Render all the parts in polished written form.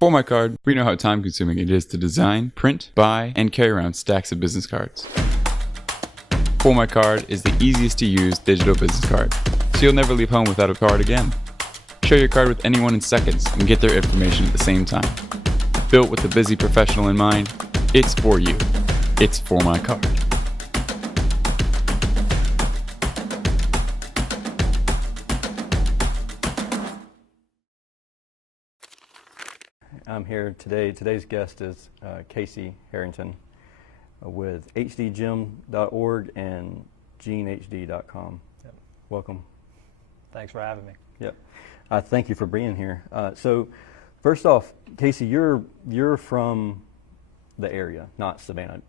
For my card, we know how time-consuming it is to design, print, buy, and carry around stacks of business cards. For my card is the easiest to use digital business card, so you'll never leave home without a card again. Share your card with anyone in seconds and get their information at the same time. Built with the busy professional in mind, it's for you. It's For My Card. I'm here today. Today's guest is Casey Herrington with hdgym.org and genehd.com. Yep. Welcome. Thanks for having me. Yep. Thank you for being here. So, first off, Casey, you're from the area, not Savannah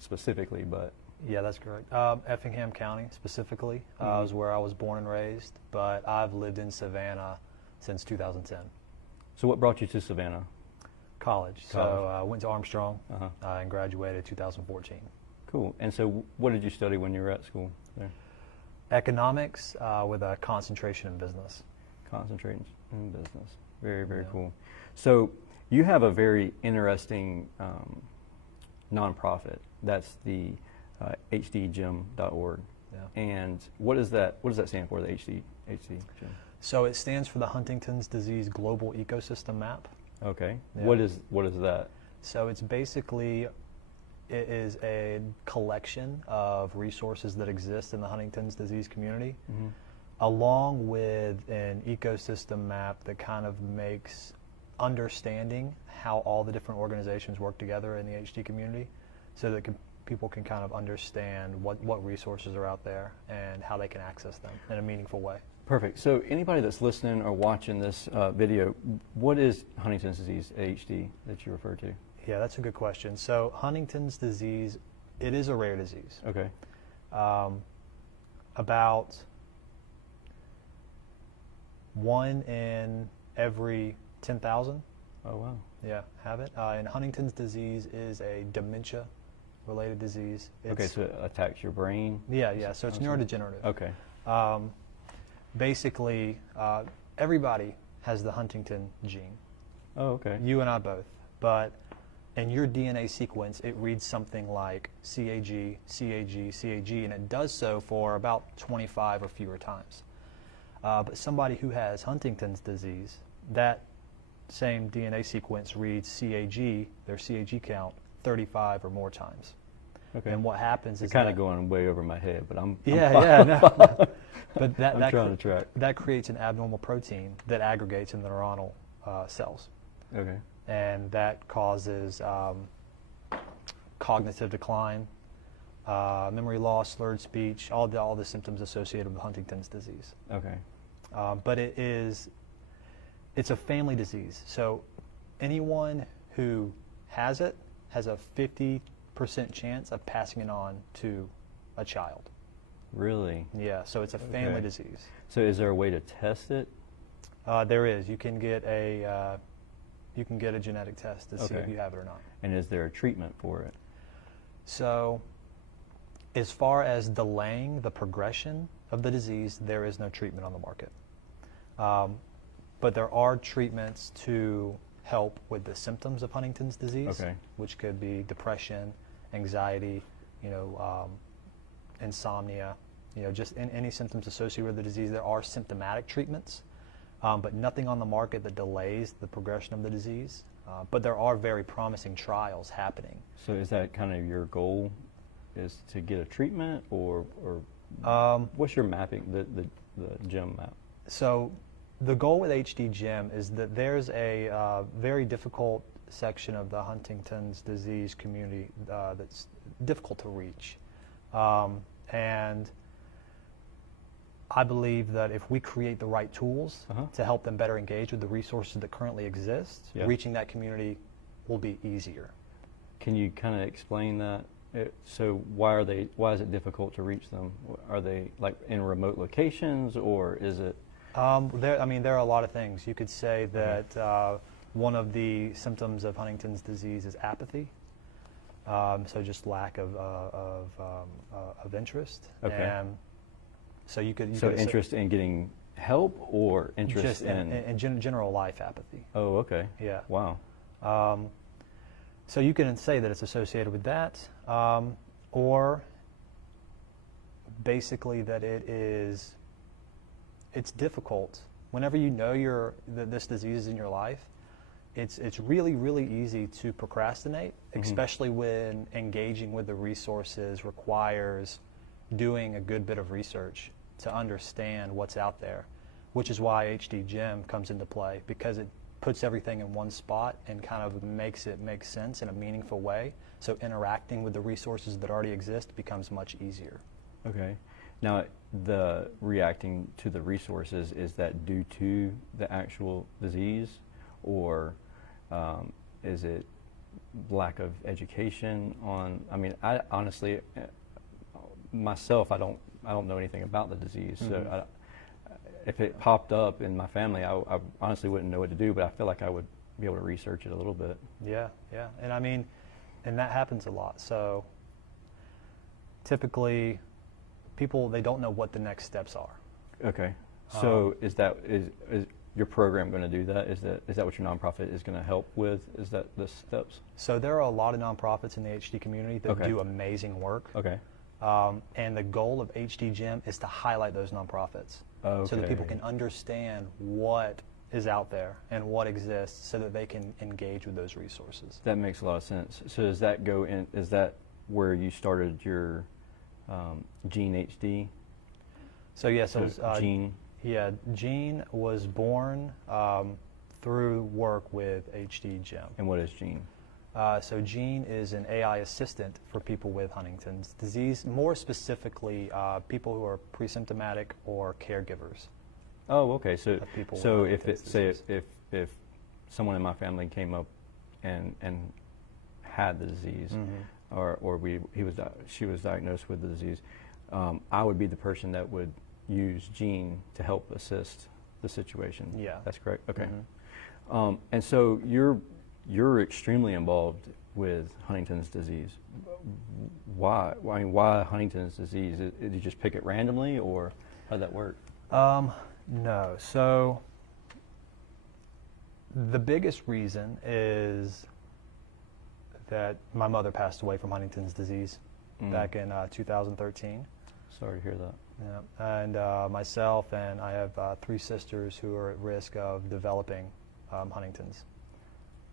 specifically, but Yeah, that's correct. Effingham County specifically is where I was born and raised, but I've lived in Savannah since 2010. So, what brought you to Savannah? College. So I went to Armstrong and graduated 2014. Cool. And so, what did you study when you were at school there? Economics with a concentration in business. Concentrating in business. Very, very cool. So, you have a very interesting nonprofit. That's the hdgym.org. Yeah. And what does that stand for, the HD Gym? So it stands for the Huntington Disease Global Ecosystem Map. Okay. Yeah. What is that? So it's basically, it is a collection of resources that exist in the Huntington's disease community, along with an ecosystem map that kind of makes understanding how all the different organizations work together in the HD community, so that people can kind of understand what resources are out there and how they can access them in a meaningful way. Perfect. So anybody that's listening or watching this video, what is Huntington's disease, HD, that you refer to? Yeah, that's a good question. So Huntington's disease, it is a rare disease. Okay. About 1 in every 10,000. Oh, wow. Yeah, have it. And Huntington's disease is a dementia-related disease. Okay, so it attacks your brain? Yeah. So it's neurodegenerative. Okay. Basically, everybody has the Huntington gene. Oh, okay. You and I both. But in your DNA sequence, it reads something like CAG, CAG, CAG, and it does so for about 25 or fewer times. But somebody who has Huntington's disease, that same DNA sequence reads CAG, their CAG count, 35 or more times. Okay. And what happens is kind of going way over my head, but I'm no. But I'm trying to track. That creates an abnormal protein that aggregates in the neuronal cells. Okay. And that causes cognitive decline, memory loss, slurred speech, all the symptoms associated with Huntington's disease. Okay. But it's a family disease. So anyone who has it has a 50% chance of passing it on to a child. Really? Yeah, so it's a family disease. So is there a way to test it? There is. You can get a genetic test to see if you have it or not. And is there a treatment for it? So as far as delaying the progression of the disease, there is no treatment on the market. But there are treatments to help with the symptoms of Huntington's disease, which could be depression, anxiety, insomnia, just any symptoms associated with the disease. There are symptomatic treatments, but nothing on the market that delays the progression of the disease. But there are very promising trials happening. So is that kind of your goal, is to get a treatment, or what's your mapping, the gym map? So the goal with HD Gym is that there's a very difficult section of the Huntington's disease community that's difficult to reach. And I believe that if we create the right tools to help them better engage with the resources that currently exist, reaching that community will be easier. Can you kind of explain that? So why is it difficult to reach them? Are they like in remote locations, or is it? There are a lot of things. You could say that one of the symptoms of Huntington's disease is apathy. So just lack of interest. Okay. And so you could interest in getting help, or interest in general life apathy. Oh, okay. Yeah. Wow. So you can say that it's associated with that, or basically that it's difficult. Whenever you know that this disease is in your life, it's really, really easy to procrastinate, especially when engaging with the resources requires doing a good bit of research to understand what's out there, which is why HD Gym comes into play, because it puts everything in one spot and kind of makes it make sense in a meaningful way. So interacting with the resources that already exist becomes much easier. Okay. Now, the reacting to the resources, is that due to the actual disease, or is it lack of education on? I mean, I honestly, myself, I don't know anything about the disease. So if it popped up in my family, I honestly wouldn't know what to do. But I feel like I would be able to research it a little bit. Yeah, and I mean, and that happens a lot. So typically, people, they don't know what the next steps are. Okay. So is your program going to do that? Is that what your nonprofit is going to help with? Is that the steps? So there are a lot of nonprofits in the HD community that do amazing work. Okay. And the goal of HD Gym is to highlight those nonprofits so that people can understand what is out there and what exists, so that they can engage with those resources. That makes a lot of sense. So does that go in? Is that where you started your Gene HD? So yes, Gene. Yeah, Gene was born through work with HD Gym. And what is Gene? So Gene is an AI assistant for people with Huntington's disease, more specifically people who are pre-symptomatic or caregivers. Oh, okay. So if someone in my family came up and had the disease, or she was diagnosed with the disease, I would be the person that would use Gene to help assist the situation. Yeah, that's correct. Okay. And so you're extremely involved with Huntington's disease. Why? I mean, why Huntington's disease? Did you just pick it randomly, or how'd that work? No. So the biggest reason is that my mother passed away from Huntington's disease back in 2013. Sorry to hear that. Yeah. And myself, and I have 3 sisters who are at risk of developing Huntington's.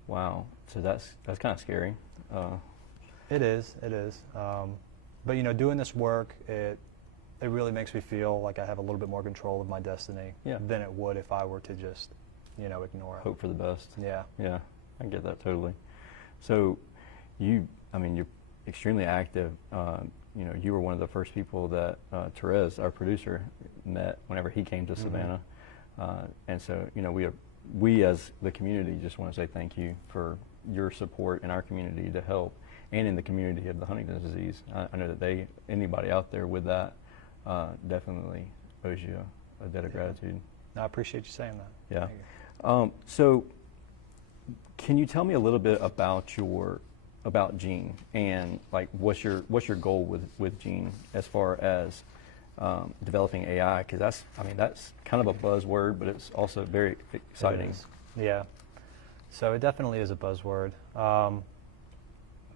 Wow. So that's kind of scary. It is. But doing this work, it really makes me feel like I have a little bit more control of my destiny than it would if I were to just, ignore it. Hope for the best. Yeah. Yeah, I get that totally. So you're extremely active. You were one of the first people that Therese, our producer, met whenever he came to Savannah. And so, we as the community just want to say thank you for your support in our community to help, and in the community of the Huntington's disease. I know that anybody out there with that definitely owes you a debt of gratitude. I appreciate you saying that. Yeah. So can you tell me a little bit about Gene, and like what's your goal with Gene as far as developing AI? Because that's kind of a buzzword, but it's also very exciting. Yeah. So it definitely is a buzzword.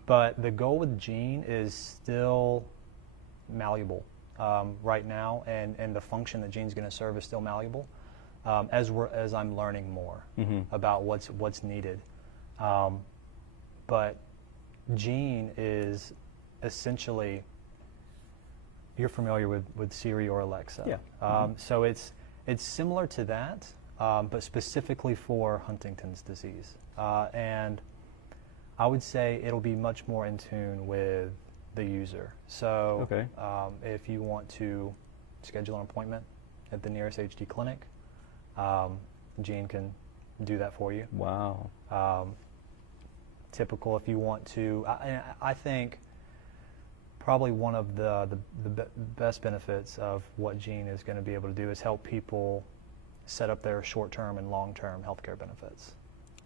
But the goal with Gene is still malleable right now, and the function that Gene's going to serve is still malleable as I'm learning more about what's needed. But Gene is essentially, you're familiar with Siri or Alexa. Yeah. So it's similar to that, but specifically for Huntington's disease. And I would say it'll be much more in tune with the user. So if you want to schedule an appointment at the nearest HD clinic, Gene can do that for you. Wow. Typical if you want to, I think probably one of the best benefits of what Gene is going to be able to do is help people set up their short-term and long-term healthcare benefits.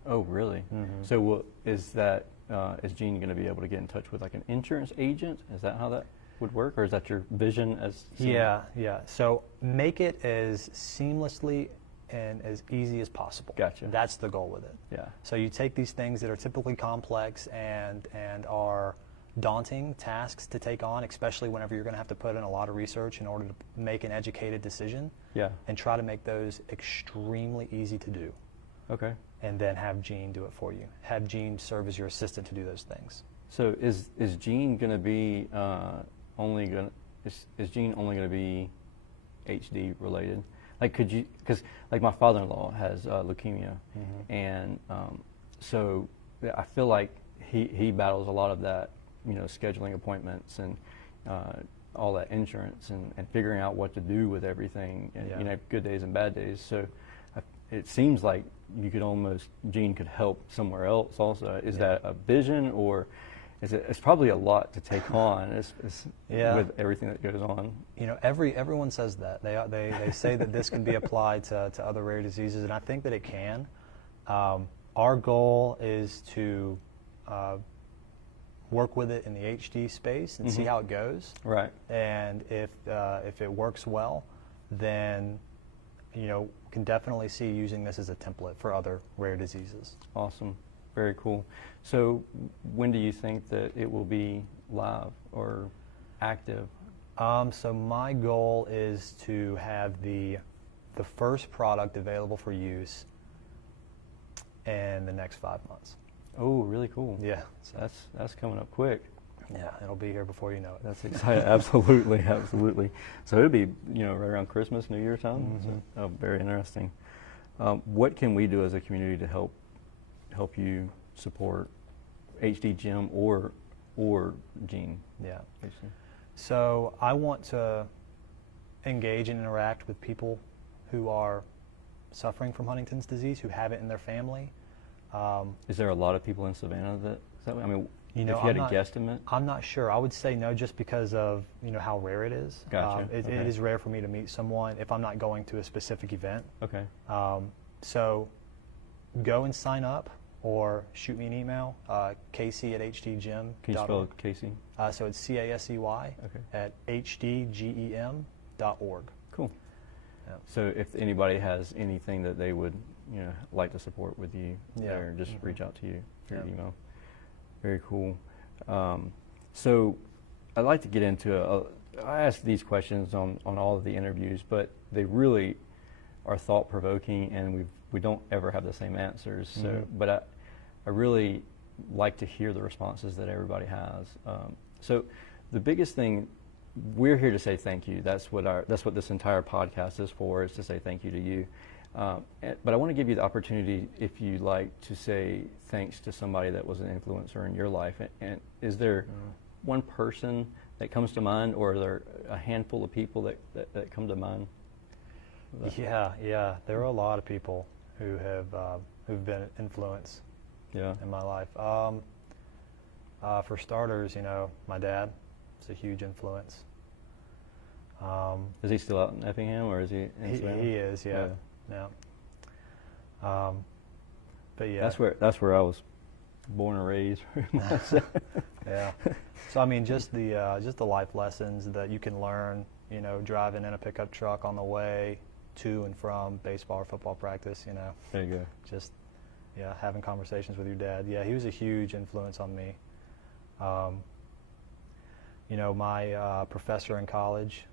Oh, really? So is Gene going to be able to get in touch with like an insurance agent? Is that how that would work, or is that your vision as? Yeah. So make it as seamlessly and as easy as possible. Gotcha. That's the goal with it. Yeah. So you take these things that are typically complex and are daunting tasks to take on, especially whenever you're going to have to put in a lot of research in order to make an educated decision, Yeah. and try to make those extremely easy to do. Okay. And then have Gene do it for you. Have Gene serve as your assistant to do those things. So is Gene going to be is Gene only going to be HD related? Like, could you, because like my father-in-law has leukemia, and so I feel like he battles a lot of that, scheduling appointments and all that insurance and figuring out what to do with everything, and good days and bad days. So it seems like you could Gene could help somewhere else also. Is that a vision, or it's probably a lot to take on with everything that goes on? Everyone says that. They say that this can be applied to other rare diseases, and I think that it can. Our goal is to work with it in the HD space and see how it goes. Right. And if it works well, then can definitely see using this as a template for other rare diseases. Awesome. Very cool. So when do you think that it will be live or active? So my goal is to have the first product available for use in the next 5 months. Oh, really cool. Yeah. So that's coming up quick. Yeah, it'll be here before you know it. That's exciting. Absolutely, absolutely. So it'll be, right around Christmas, New Year time. So, very interesting. What can we do as a community to help you support HD Gym or Gene? Yeah. Basically. So I want to engage and interact with people who are suffering from Huntington's disease, who have it in their family. Is there a lot of people in Savannah that? I mean, if you I'm had not, a guesstimate? I'm not sure. I would say no, just because of how rare it is. Gotcha. It is rare for me to meet someone if I'm not going to a specific event. Okay. So go and sign up, or shoot me an email, Casey at hdgym.org. Can you spell Casey? So it's CASEY at hdgem.org. Cool. Yeah. So if anybody has anything that they would like to support with you, there, just reach out to you through email. Very cool. So I'd like to get into I ask these questions on all of the interviews, but they really are thought-provoking, and we don't ever have the same answers. So, but I really like to hear the responses that everybody has. So the biggest thing, we're here to say thank you. That's what this entire podcast is for, is to say thank you to you. But I want to give you the opportunity, if you'd like, to say thanks to somebody that was an influencer in your life. And is there one person that comes to mind, or are there a handful of people that come to mind? Yeah. There are a lot of people who have who've been an influence in my life. For starters, my dad is a huge influence. Is he still out in Effingham, or is he in Savannah? He is, yeah. But yeah, that's where I was born and raised. Yeah. So I mean, just the life lessons that you can learn, driving in a pickup truck on the way to and from baseball or football practice. There you go. Just having conversations with your dad. Yeah, he was a huge influence on me. My professor in college.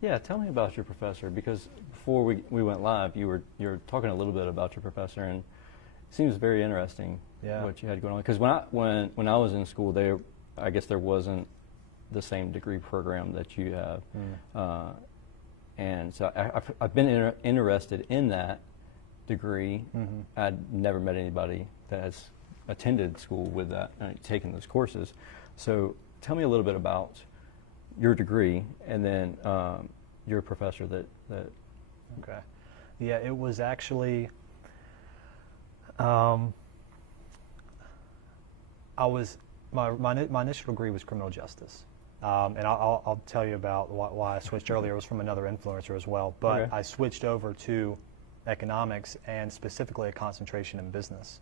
Yeah, tell me about your professor, because before we went live, you were talking a little bit about your professor, and it seems very interesting what you had going on. Because when I was in school, I guess there wasn't the same degree program that you have, and so I've been interested in that degree. I'd never met anybody that has attended school with that, taken those courses. So tell me a little bit about your degree, and then your professor that. Okay. Yeah, it was actually. My initial degree was criminal justice, and I'll tell you about why I switched earlier. It was from another influencer as well, but I switched over to economics, and specifically a concentration in business.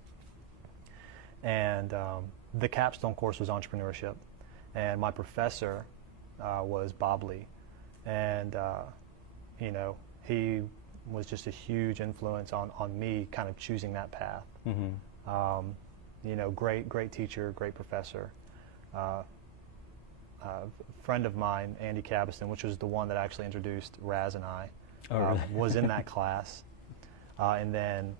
And the capstone course was entrepreneurship, and my professor was Bob Lee, and he was just a huge influence on me kind of choosing that path. You know, great teacher, great professor. A friend of mine, Andy Cabeston, which was the one that actually introduced Raz and I, really? was in that class. And then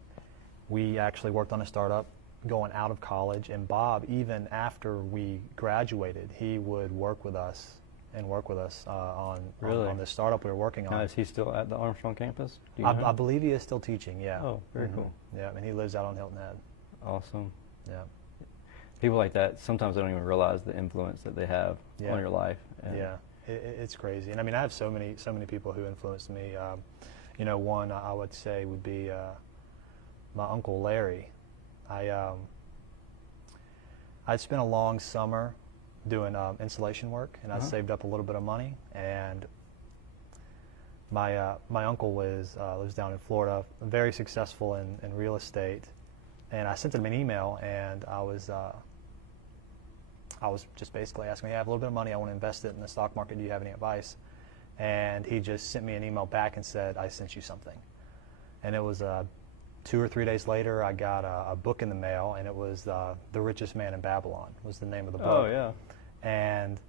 we actually worked on a startup going out of college. And Bob, even after we graduated, he would work with us on this startup we were working on. Now, is he still at the Armstrong campus? Do you know? I believe he is still teaching, yeah. Oh, very cool. Yeah, and he lives out on Hilton Head. Awesome. Yeah. People like that, sometimes they don't even realize the influence that they have on your life. And yeah, it's crazy. And I mean, I have so many people who influenced me. You know, one I would say would be my Uncle Larry. I'd spent a long summer doing insulation work, and I saved up a little bit of money. And my uncle lives down in Florida, very successful in real estate. And I sent him an email, and I was just basically asking, hey, I have a little bit of money, I want to invest it in the stock market, do you have any advice? And he just sent me an email back and said, I sent you something. And it was 2 or 3 days later, I got a book in the mail, and it was The Richest Man in Babylon was the name of the book. Oh, yeah. And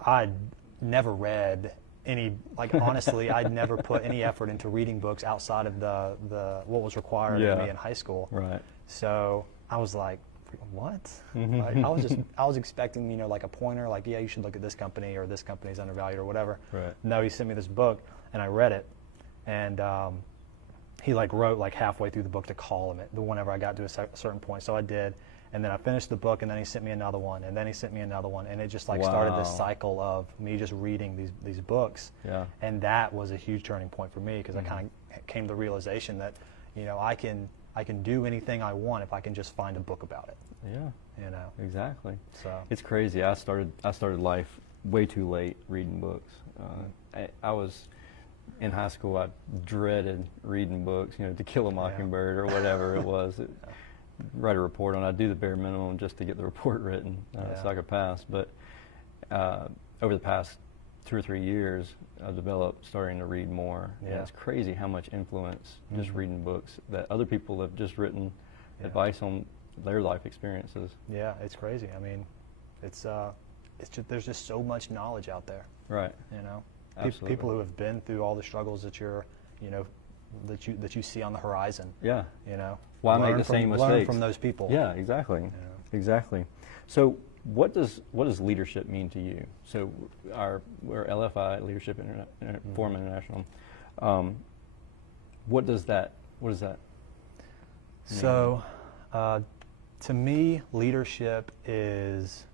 I'd never read any, like, honestly, I'd never put any effort into reading books outside of the what was required of me in high school. Right. So I was like, what? Like, I was expecting, you know, like a pointer, like, yeah, you should look at this company, or this company's undervalued, or whatever. Right. No, he sent me this book, and I read it, and he like wrote like halfway through the book to call him whenever I got to a certain point. So I did, and then I finished the book, and then he sent me another one, and then he sent me another one, and it just like started this cycle of me just reading these books. Yeah. And that was a huge turning point for me, because I kind of came to the realization that, you know, I can do anything I want if I can just find a book about it. Yeah. You know. Exactly. So it's crazy. I started life way too late reading books. I was in high school. I dreaded reading books. You know, To Kill a Mockingbird or whatever it was. Write a report on. I'd do the bare minimum just to get the report written so I could pass. But over the past 2 or 3 years, I've developed starting to read more. Yeah. And it's crazy how much influence just reading books that other people have just written advice on their life experiences. Yeah, it's crazy. I mean, it's just, there's just so much knowledge out there. Right. You know, Absolutely. people who have been through all the struggles that that you see on the horizon. Yeah. You know. Why make the same mistakes? Learn from those people. Yeah, exactly. Yeah. Exactly. So what does leadership mean to you? So we're LFI, Leadership Forum International. What does that mean? So to me, leadership is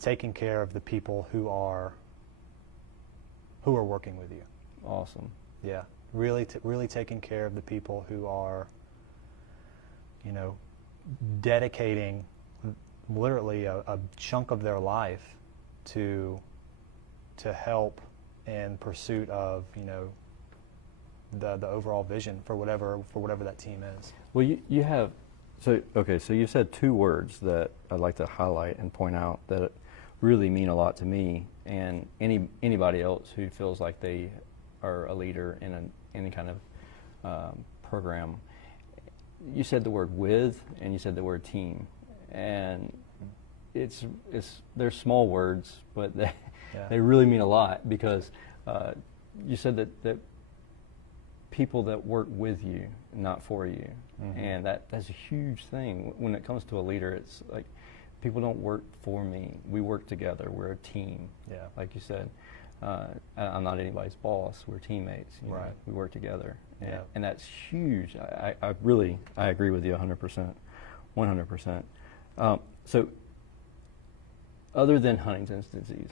taking care of the people who are working with you. Awesome. Yeah, really taking care of the people who are, you know, dedicating literally a chunk of their life to help in pursuit of, you know, the overall vision for whatever that team is. Well, you have, so you said 2 words that I'd like to highlight and point out that really mean a lot to me and anybody else who feels like they are a leader in any kind of program. You said the word with, and you said the word team, and they're small words, but they really mean a lot, because you said that people that work with you, not for you, and that's a huge thing when it comes to a leader. It's like, people don't work for me; we work together. We're a team. Yeah, like you said. I'm not anybody's boss. We're teammates. You know, we work together, and that's huge. I agree with you 100%, 100%. So, other than Huntington's disease,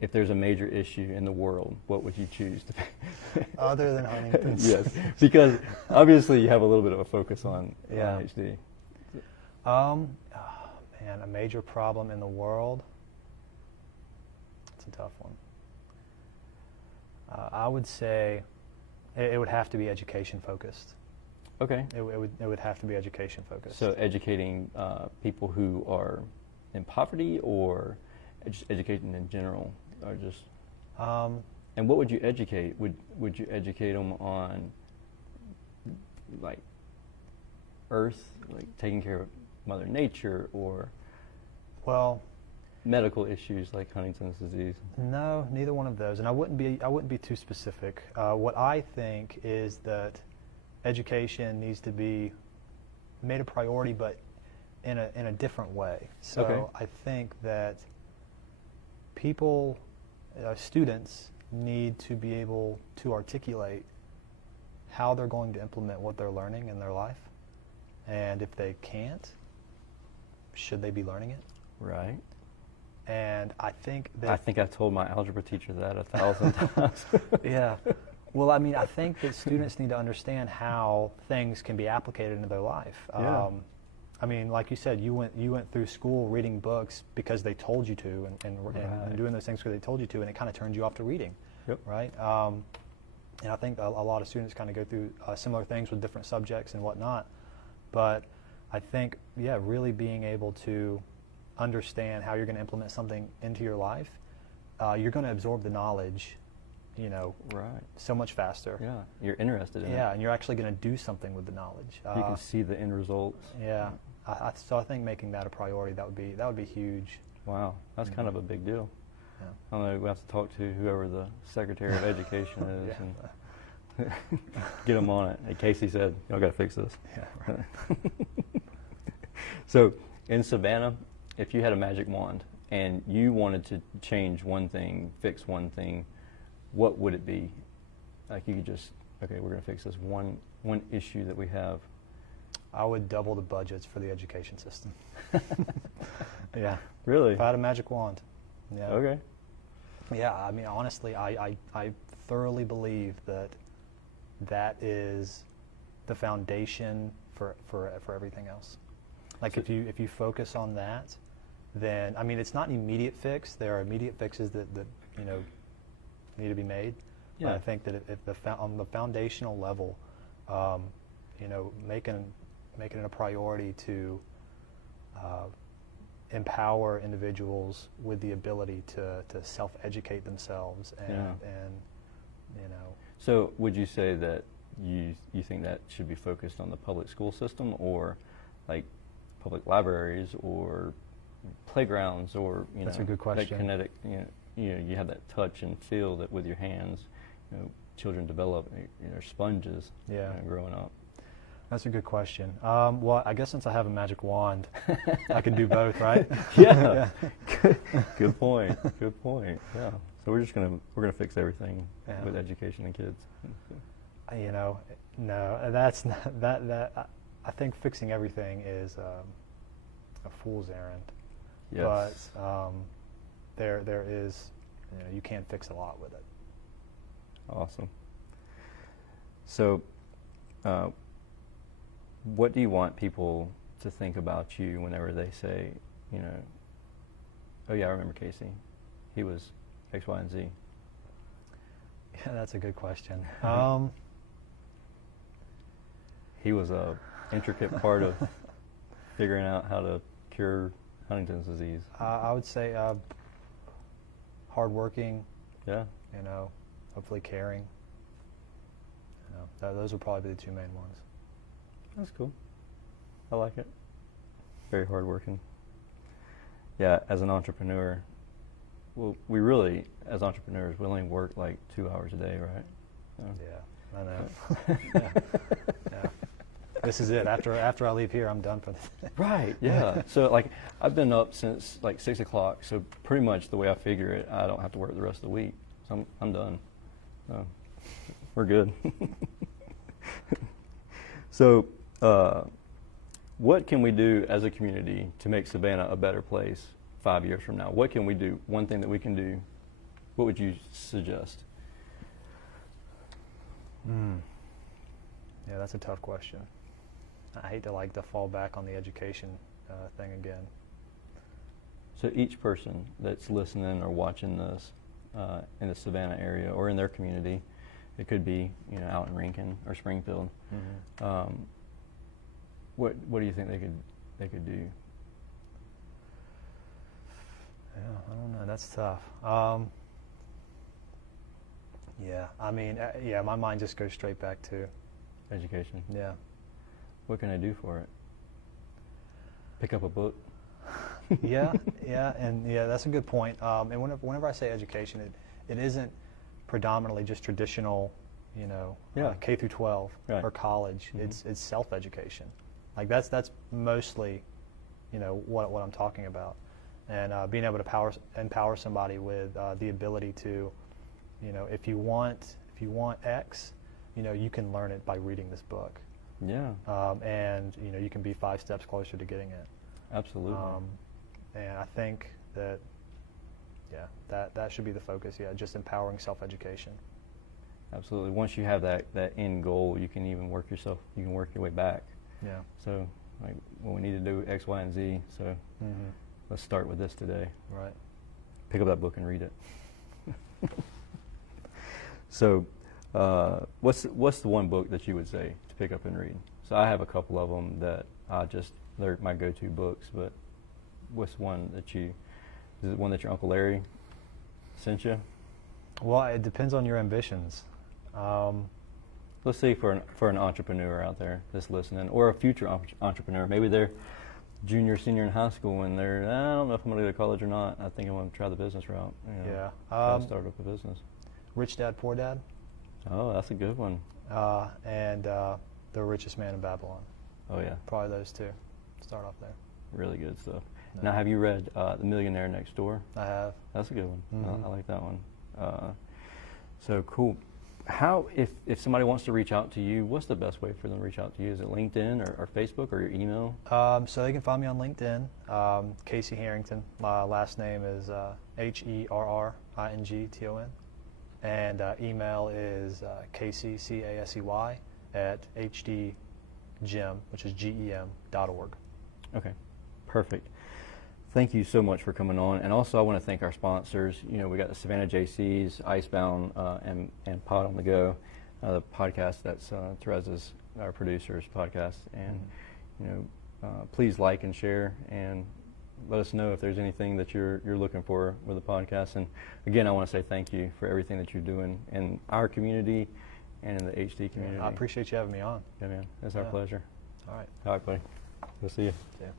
if there's a major issue in the world, what would you choose to be? Other than Huntington's? Yes, because obviously you have a little bit of a focus on HD. Man, a major problem in the world. It's a tough one. I would say it would have to be education focused. Okay. It would have to be education focused. So educating people who are in poverty, or just educating in general, or just? And what would you educate? Would you educate them on, like, Earth, like taking care of Mother Nature, or Well, medical issues like Huntington's disease? no, neither one of those, and I wouldn't be too specific. What I think is that education needs to be made a priority, but in a different way. So Okay. I think that people, students, need to be able to articulate how they're going to implement what they're learning in their life, and if they can't, should they be learning it? Right. And I think that I think I told my algebra teacher that 1,000 times. yeah. Well, I mean, I think that students need to understand how things can be applicated into their life. Yeah. I mean, like you said, you went through school reading books because they told you to, and Right. doing those things because they told you to, and it kind of turned you off to reading, Yep. right? And I think a lot of students kind of go through similar things with different subjects and whatnot. But I think, yeah, really being able to understand how you're going to implement something into your life, you're going to absorb the knowledge, Right. so much faster. Yeah. You're interested in it. Yeah, and you're actually going to do something with the knowledge. You can see the end results. Yeah, so I think making that a priority, that would be huge. Wow. That's kind of a big deal. Yeah. I don't know, we have to talk to whoever the Secretary of Education is Yeah. and get them on it. Hey, Casey said, y'all got to fix this. Yeah, right. So in Savannah, if you had a magic wand and you wanted to change one thing, fix one thing, what would it be? Like you could just, okay, we're going to fix this one issue that we have. I would double the budgets for the education system. Yeah. Really? If I had a magic wand. Yeah. Okay. Yeah, I mean, honestly, I thoroughly believe that is the foundation for everything else. Like, So- if you focus on that, then, I mean, it's not an immediate fix. There are immediate fixes that need to be made. But Yeah. I think that on the foundational level, making it a priority to empower individuals with the ability to self-educate themselves and So would you say that you think that should be focused on the public school system, or like public libraries or playgrounds, or That's a good question. That kinetic, you have that touch and feel that with your hands, children develop, sponges, Yeah. growing up. That's a good question. Well, I guess since I have a magic wand, I can do both, right? Yeah. Good point. Good point. Yeah. So we're gonna fix everything Yeah. with education and kids. No, that's not, that. I think fixing everything is a fool's errand. Yes. But there is, you can fix a lot with it. Awesome. So, what do you want people to think about you whenever they say, oh yeah, I remember Casey. He was X, Y, and Z. Yeah, that's a good question. He was a intricate part of figuring out how to cure Huntington's disease. I would say hardworking, Yeah. hopefully caring. Those would probably be the two main ones. That's cool. I like it. Very hardworking. Yeah, as an entrepreneur, well, we really, as entrepreneurs, we only work like 2 hours a day, right? So- Yeah, I know. Yeah. This is it. After I leave here, I'm done for the day. Right, yeah. So, like, I've been up since, like, 6 o'clock, so pretty much the way I figure it, I don't have to work the rest of the week. So I'm done. So, we're good. So, what can we do as a community to make Savannah a better place 5 years from now? What can we do? One thing that we can do, what would you suggest? Yeah, that's a tough question. I hate to fall back on the education thing again. So each person that's listening or watching this in the Savannah area or in their community, it could be out in Rankin or Springfield. What do you think they could do? Yeah, I don't know. That's tough. Yeah, I mean, yeah, my mind just goes straight back to Education. yeah. What can I do for it? Pick up a book. Yeah, and that's a good point. And whenever I say education, it isn't predominantly just traditional, K through 12 Right. or college. Mm-hmm. It's self-education. Like that's mostly, what I'm talking about, and being able to empower somebody with the ability to, if you want X, you can learn it by reading this book. Yeah, And you can be 5 steps closer to getting it. absolutely. And I think that, that should be the focus. Yeah, just empowering self-education. Absolutely. Once you have that end goal, you can even work your way back. Yeah. So, like, well, we need to do X, Y, and Z. So, Mm-hmm. let's start with this today. Right. Pick up that book and read it. So, what's the one book that you would say to pick up and read? So, I have a couple of them that they're my go-to books. But what's one that is it one that your Uncle Larry sent you? Well, it depends on your ambitions. Let's say for an entrepreneur out there that's listening, or a future entrepreneur, maybe they're junior, senior in high school, and I don't know if I'm going to go to college or not. I think I'm going to try the business route. Yeah. Try to start up a business. Rich Dad, Poor Dad, Oh, that's a good one. and The Richest Man in Babylon. Oh yeah, Probably those two. Start off there. really good stuff. No. Now, have you read The Millionaire Next Door? I have. That's a good one. Mhm. I like that one. So cool. How, if somebody wants to reach out to you, what's the best way for them to reach out to you? Is it LinkedIn or Facebook or your email? So they can find me on LinkedIn, Casey Herrington. My last name is Herrington, and email is Casey, CASEY, at hdgem, which is GEM.org. Okay, perfect. Thank you so much for coming on. And also I want to thank our sponsors. We got the Savannah JCs, Icebound, and Pod on the Go, the podcast that's Teresa's, our producer's podcast. And, please like and share and let us know if there's anything that you're looking for with the podcast. And again, I want to say thank you for everything that you're doing in our community and in the HD community. I appreciate you having me on. Yeah, man. It's our pleasure. All right. All right, buddy. We'll see you. See ya.